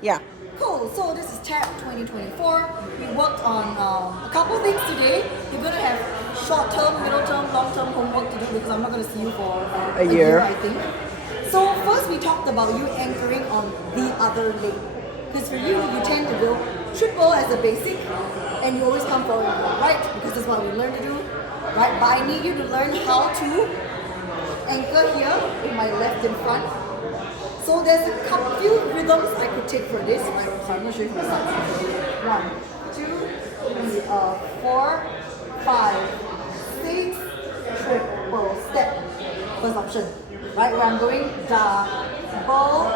Yeah. Cool, so this is TAP 2024. We worked on a couple things today. You're going to have short-term, middle-term, long-term homework to do because I'm not going to see you for a year, I think. So first we talked about you anchoring on the other leg. Because for you tend to go triple as a basic and you always come forward with your right because that's what we learned to do. Right? But I need you to learn how to anchor here with my left in front. So there's a couple few rhythms I could take for this. So I'm not sure if my sides. 1, 2, 3, 4, 5, 6, triple step. First option. Right, where I'm going double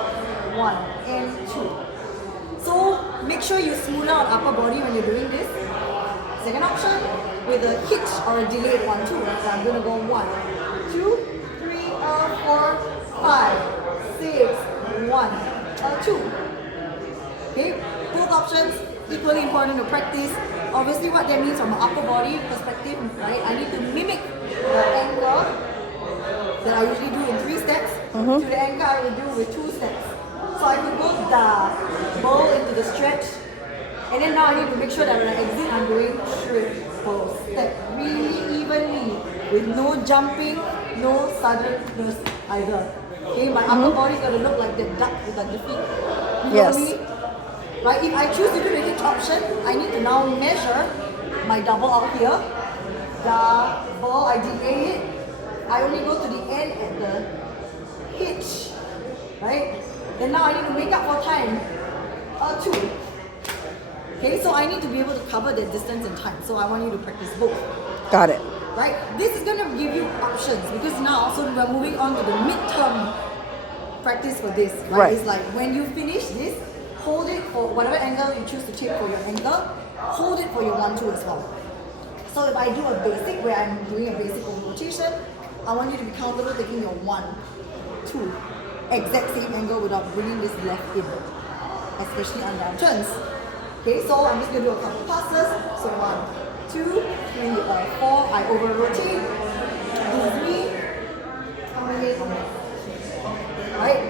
1 and 2. So make sure you smooth out upper body when you're doing this. Second option with a hitch or a delayed 1, 2. So I'm gonna go 1, 2, 3, 4, 5. 6, 1, 2. Okay, both options equally important to practice. Obviously, what that means from an upper body perspective, right? I need to mimic the anchor that I usually do in 3 steps to the anchor I will do with 2 steps. So I can go double into the stretch, and then now I need to make sure that when I exit, I'm doing triple step really evenly with no jumping, no suddenness either. Okay, my upper body is going to look like the duck with the feet. You know me? Right? If I choose to do the hitch option, I need to now measure my double out here. Double, I delay it. I only go to the end at the hitch. Right? Then now I need to make up for time. 2. Okay, so I need to be able to cover the distance and time. So I want you to practice both. Got it. Right? This is going to give you options because now, so we're moving on to the midterm practice for this. Right? It's like when you finish this, hold it for whatever angle you choose to take for your angle, hold it for your 1, 2 as well. So if I do a basic where I'm doing a basic over rotation, I want you to be comfortable taking your 1, 2, exact same angle without bringing this left in, especially on down turns. Okay, so I'm just going to do a couple passes. So 1, 2, 3, 4, I over rotate. This is me. Coming in. Right?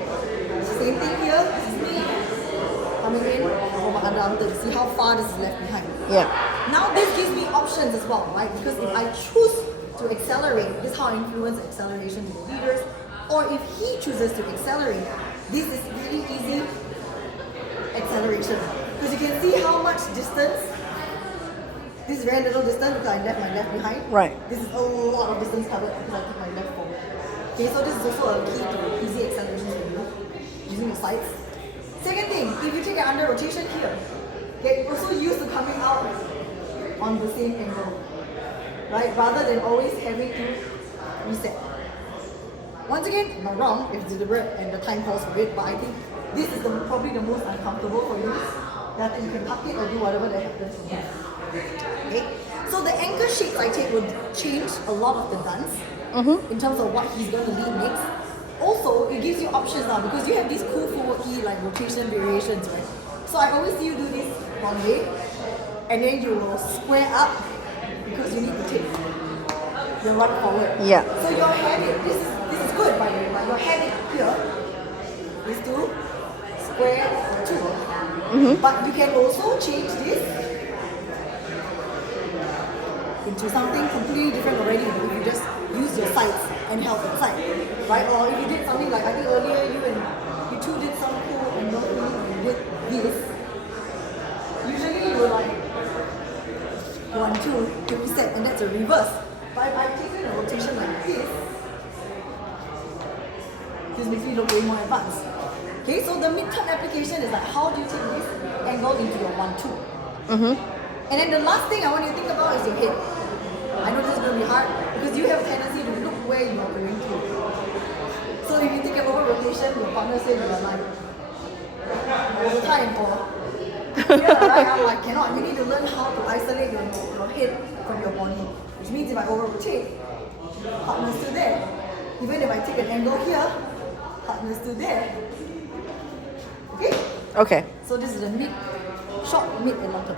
Same thing here. This is me. Coming in. Over my underarm to see how far this is left behind. Yeah. Now this gives me options as well, right? Because if I choose to accelerate, this is how I influence acceleration to the leaders. Or if he chooses to accelerate, this is really easy acceleration. Because you can see how much distance. This is very little distance because I left my left behind. Right. This is a lot of distance covered because I took my left forward. Okay, so this is also a key to easy acceleration for you, using your sides. Second thing, if you take an under rotation here, get also used to coming out on the same angle, right? Rather than always having to reset. Once again, I'm not wrong, it's deliberate and the time calls for it, but I think this is probably the most uncomfortable for you. That you can tuck it or do whatever that happens to you. Okay, so the anchor shapes I take will change a lot of the dance in terms of what he's going to lead next. Also, it gives you options now because you have these cool forward-key like rotation variations, right? So I always see you do this one way, and then you will square up because you need to take the right forward. Yeah. So your habit, this is good by the way, but your habit here is to square 2. But you can also change this into something completely different already if you just use your sides and help outside, right? Or if you did something like, I think earlier you two did some cool and no when you did this, usually you were like 1, 2 to reset and that's a reverse. But if I've taken a rotation like this makes me look way more advanced. Okay, so the midterm application is like how do you take this angle into your 1, 2? And then the last thing I want you to think about is your head. I know this is going to be hard because you have a tendency to look where you are going to. So if you take an over rotation, your partner says you are like, all the time or yeah, right? I'm like, cannot. You need to learn how to isolate your head from your body. Which means if I over rotate, partner's still there. Even if I take an angle here, partner's still there. Okay? Okay. So this is the short, mid, and long term.